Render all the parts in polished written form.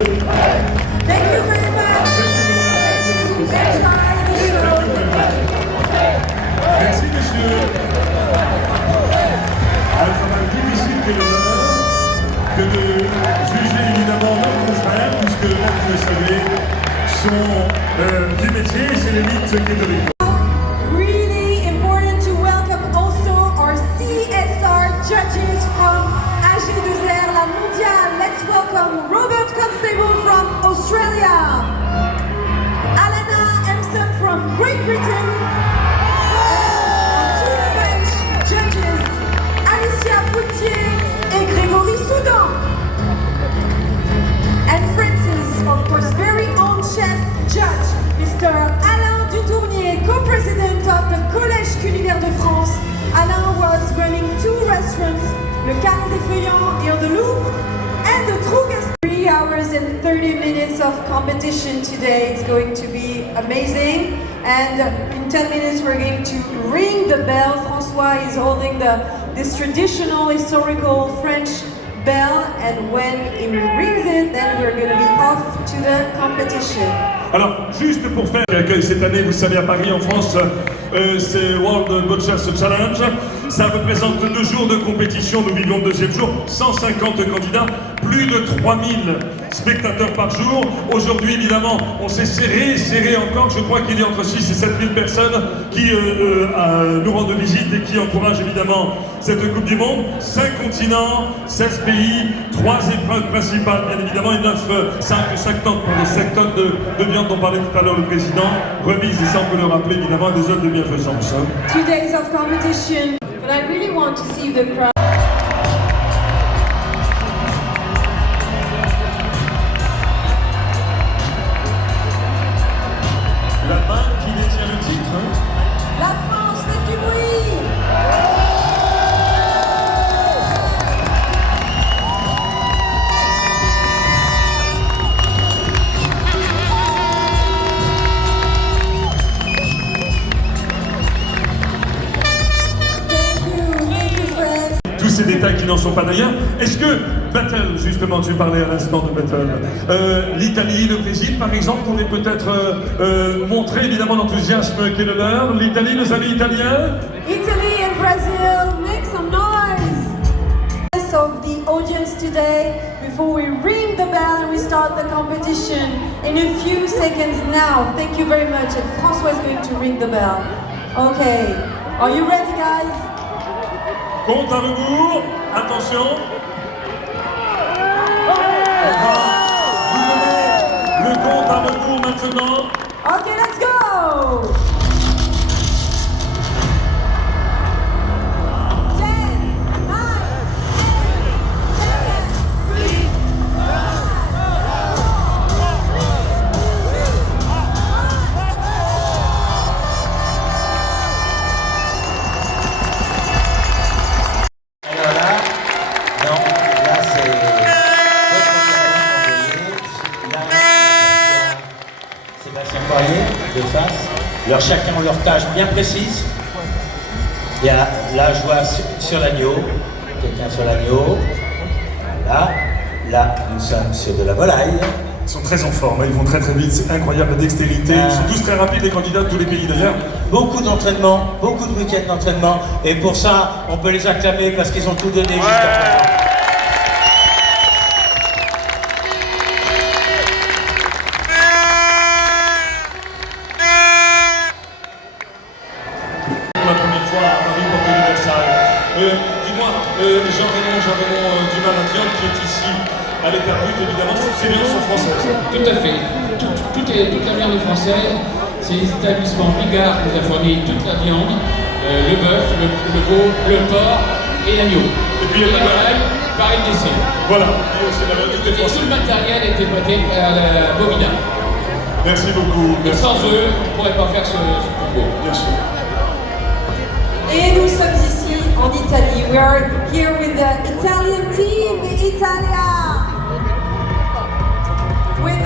Thank you very much. Merci monsieur. Un travail difficile que que de juger évidemment nos confrères, puisque là, vous le savez, sont du métier, c'est l'élite qui est de l'école. Really important to welcome also our CSR judges from AG2R La Mondiale. Let's welcome Robert Constable from Australia, Alana Empson from Great Britain, two French judges, Alicia Poutier et Grégory Soudan, and France's, of course, very own chef judge, Mr. Alain Dutournier, co-president of the Collège Culinaire de France. Alain was running two restaurants, Le Carré des Feuillants et the Louvre, and the Trougas. 3 hours and 30 minutes of competition today. It's going to be amazing. And in 10 minutes we're going to ring the bell. François is holding this traditional historical French bell, and when he rings it, then we're going to be off to the competition. Alors, juste pour faire l'accueil cette année, vous savez, à Paris, en France, c'est World Butchers Challenge. Ça représente 2 jours de compétition. Nous vivons le 2e jour, 150 candidats, plus de 3000 spectateurs par jour. Aujourd'hui, évidemment, on s'est serré encore. Je crois qu'il y a entre 6 et 7 000 personnes qui nous rendent visite et qui encouragent évidemment cette Coupe du Monde. 5 continents, 16 pays, 3 épreuves principales, bien évidemment, et 5 tonnes pour les 5 tonnes de viande dont parlait tout à l'heure le président. Remise, et ça on peut le rappeler évidemment, des œuvres de bienfaisance. 2 days of competition, but I really want to see the crowd. La main qui détient le titre. La France, faites du bruit! Tous ces détails qui n'en sont pas d'ailleurs. Est-ce que Battle, justement, tu parlais à l'instant de Battle, l'Italie, le Brésil, par exemple, pourraient peut-être montrer évidemment l'enthousiasme qui est le leur. L'Italie, nos amis italiens. Italy and Brazil, make some noise! Of the audience today, before we ring the bell and we start the competition in a few seconds now. Thank you very much, and François is going to ring the bell. Okay, are you ready, guys? Compte à rebours, attention. On va vous donner le compte à rebours maintenant. Okay, let's go! 10, 9, 8, 7, 6, Alors là, non, là c'est Sébastien Poirier de face. Alors chacun ont leur tâche bien précise. Il y a la joie sur l'agneau, quelqu'un sur l'agneau. Voilà. Là, nous sommes sur de la volaille. Ils sont très en forme, ils vont très vite, c'est incroyable la dextérité. Ils sont tous très rapides, les candidats de tous les pays d'ailleurs. Beaucoup d'entraînement, beaucoup de week-ends d'entraînement. Et pour ça, on peut les acclamer parce qu'ils ont tout donné jusqu'à présent. La première fois à Paris, porte de Versailles. Dis-moi, Jean-Raymond Dumas-Lathion qui est ici à l'État-Brut, évidemment, ces viandes sont françaises. Tout à fait. Toute la viande est française. C'est les établissements Bigard qui nous a fourni toute la viande, le bœuf, le veau, le porc et l'agneau. Et puis il y a la volaille. Pareil d'essai. Voilà, c'est la tout est Et tout français. le matériel est prêté à la Bovina. Merci beaucoup. Et sans eux, on ne pourrait pas faire ce concours. Bien sûr. Et nous sommes ici en Italie. We are here with the Italian team, the Italia. With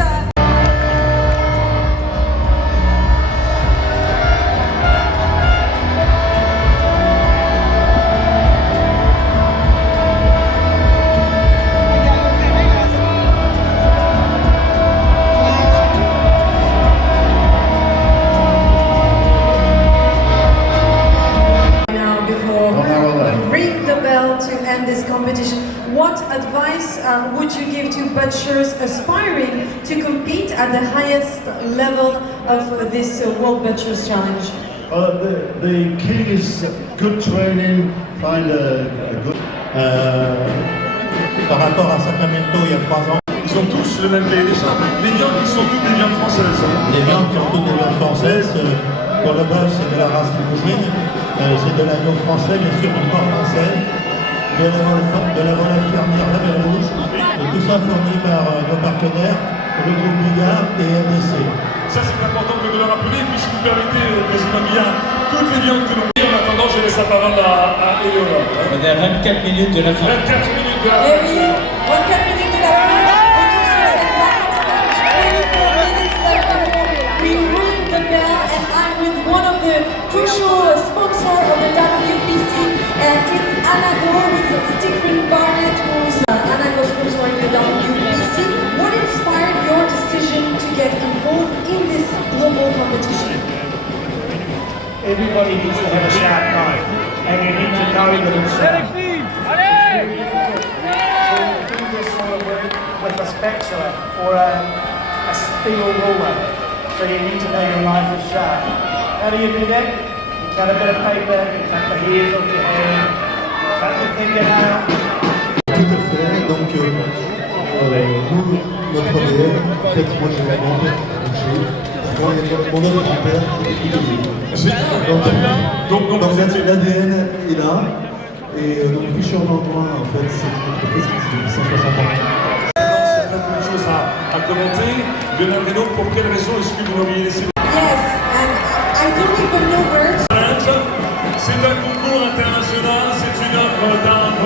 give to butchers aspiring to compete at the highest level of this World Butchers Challenge? The key is good training, find a good... Par rapport à Sacramento il y a 3 ans, Ils ont tous le même cahier des charges. Les viandes, ils sont toutes des viandes françaises. les viandes sont toutes des viandes françaises. Pour le bœuf, c'est de la race limousine, c'est de l'agneau français, bien sûr, du porc français, de la volaille fermière Label Rouge, et tout ça fourni par nos partenaires, le groupe Bigard et MDC. Ça, c'est important de le rappeler. Et puis, si vous permettez, Président Guillard, toutes les viandes que l'on dit, en attendant, je laisse la parole à Eleonore. On est à 24 minutes de la fin. 24 minutes de la Et oui, 24 minutes de la fin. Retour sur cette balance. 24 minutes left before we ring the bell, and I'm with one of the crucial sponsors of the WBC, and it's Anago with Stephen Barnett, who's Anago sponsoring the WBC. What inspired your decision to get involved in this global competition? Everybody needs to have a sharp knife, and you need to know that it's sharp. It's very difficult to do this sort of work with a spatula or a steel ruler, so you need to know your knife is sharp. How do you do that? You cut a bit of paper, you cut the hairs off your hand, cut your fingernail. Tout à fait, donc nous, notre ADN, en fait, moi j'ai ma grand-mère mon autre grand-père, donc l'ADN est là, et donc Fischer Landouin, en fait, c'est une entreprise qui existe depuis 160 ans. Il y a plein de choses à commenter. Lionel Reynaud, pour quelle raison est-ce que vous m'auriez laissé Yes, and I don't even know words. C'est un concours international, c'est une œuvre d'art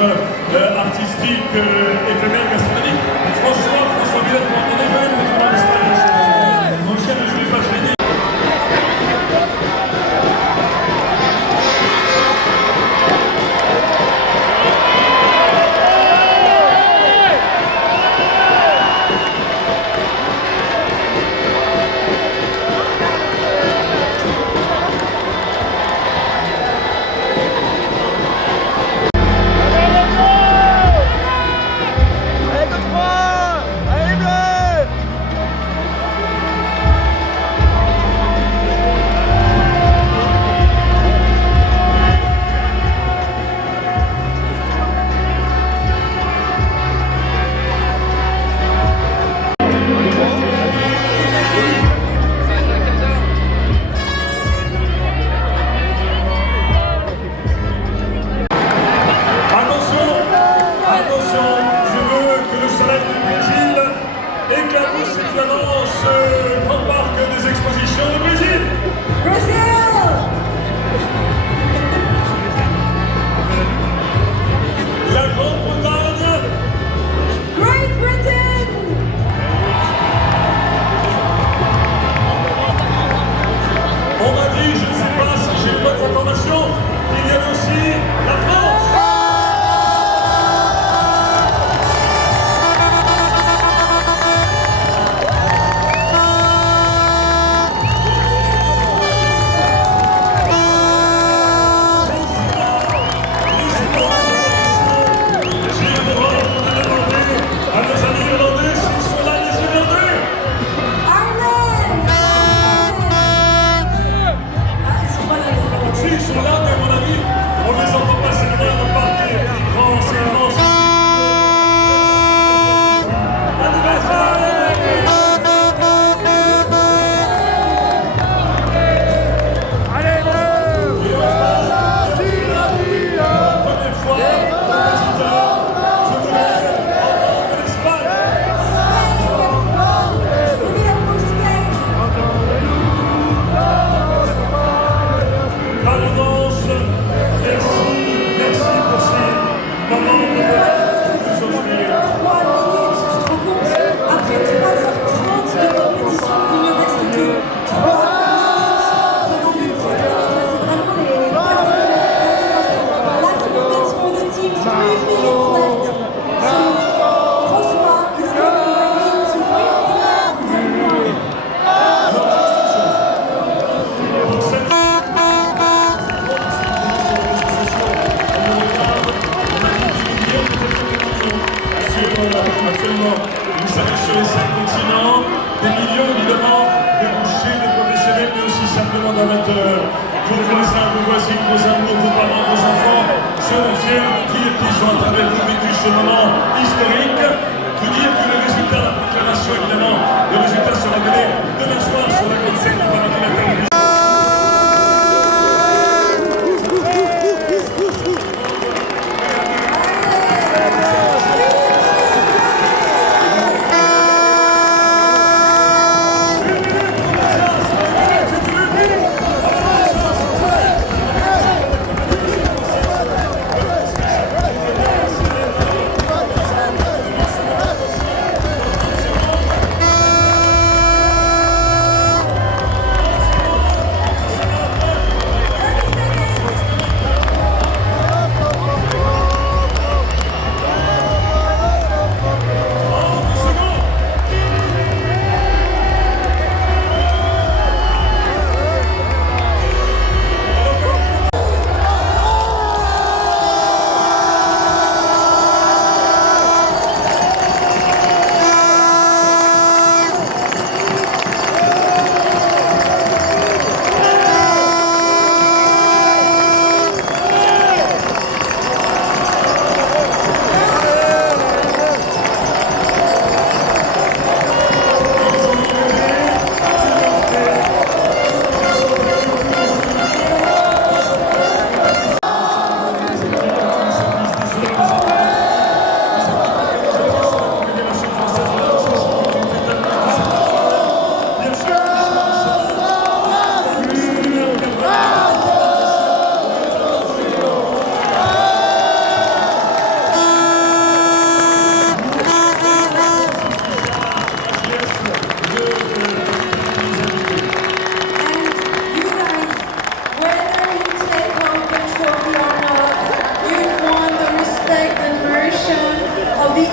artistique, éphémère, gastronomique. François Villette, vous entendez bien, vous êtes en Espagne. Mon cher, je ne vais pas gêner. Grand parc des expositions du Brésil. Brazil! La Grande-Bretagne. Great Britain! On m'a dit, je ne sais pas si j'ai une bonne information, qu'il y avait aussi la France. savez, sur les 5 continents, des millions évidemment de bouchers, de professionnels, mais aussi simplement d'amateurs. Vos voisins, vos voisines, vos amours, vos parents, vos enfants seront fiers de dire qu'ils ont à travers vous vécu ce moment historique. Vous dire que le résultat de la proclamation, évidemment, le résultat sera donné demain soir sur la grande scène du Paradis de la télévision.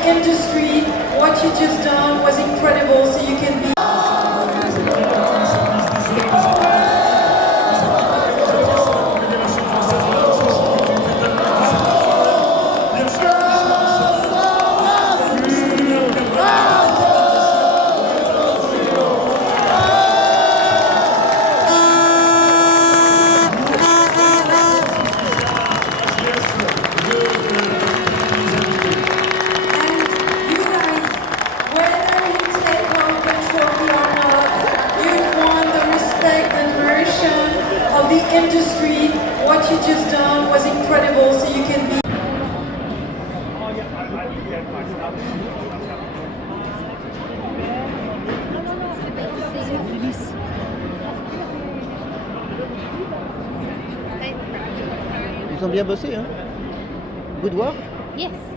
Industry, what you just done was incredible, so you can be industry, what you just done was incredible, so you can be Ils ont bien bossé, hein? Good work? Yes.